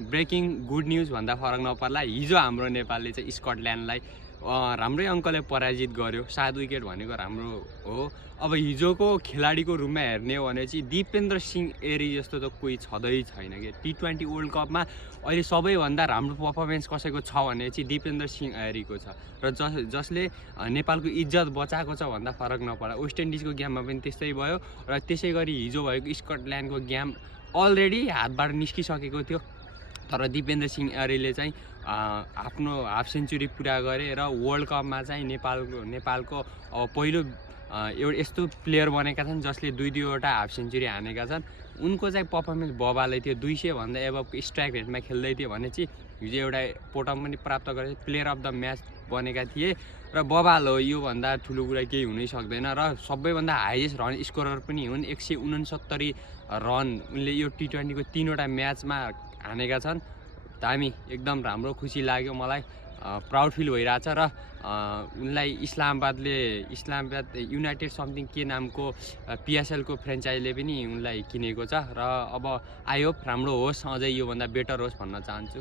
Breaking good news भन्दा फरक नपर्ला, हिजो हाम्रो नेपालले चाहिँ स्कटल्यान्डलाई राम्रै अङ्कले पराजित गर्यो। 7 विकेट भनेको राम्रो हो। अब हिजोको खेलाडीको रूपमा हेर्ने हो भने चाहिँ दिपेन्द्र सिंह एरी जस्तो त कोही छँदै छैन कि। T20 वर्ल्ड कपमा अहिले सबैभन्दा राम्रो पर्फर्मेन्स कसैको छ भने चाहिँ दिपेन्द्र सिंह एरीको छ र जसले नेपालको इज्जत बचाएको छ भन्दा फरक नपर्ला। वेस्ट इन्डिजको गेममा पनि त्यस्तै भयो र त्यसै गरी हिजो भएको स्कटल्यान्डको गेम अलरेडी हातबाट निस्किसकेको थियो, तर दिपेन्द्र सिंह एरीले चाहिँ आफ्नो हाफ सेन्चुरी पुरा गरे र वर्ल्ड कपमा चाहिँ नेपालको पहिलो एउटा यस्तो प्लेयर बनेका छन् जसले दुईवटा हाफ सेन्चुरी हानेका छन्। उनको चाहिँ पर्फर्मेन्स बबालै थियो, 200 भन्दा एबभको स्ट्राइक रेटमा खेल्दै थियो भने चाहिँ हिजो एउटा पटम पनि प्राप्त गरेको, प्लेयर अफ द म्याच बनेका थिए र बबाल हो। योभन्दा ठुलो कुरा केही हुनै सक्दैन र सबैभन्दा हाइएस्ट रन स्कोरर पनि हुन्। 169 रन उनले यो T20 को 3वटा म्याचमा हानेका छन्। दामी, एकदम राम्रो, खुसी लाग्यो मलाई, प्राउड फिल भइरहेछ र उनलाई इस्लामाबाद युनाइटेड समथिङ के नामको PSL को फ्रेन्चाइजले पनि उनलाई किनेको छ र अब आई होप राम्रो होस्, अझै योभन्दा बेटर होस् भन्न चाहन्छु।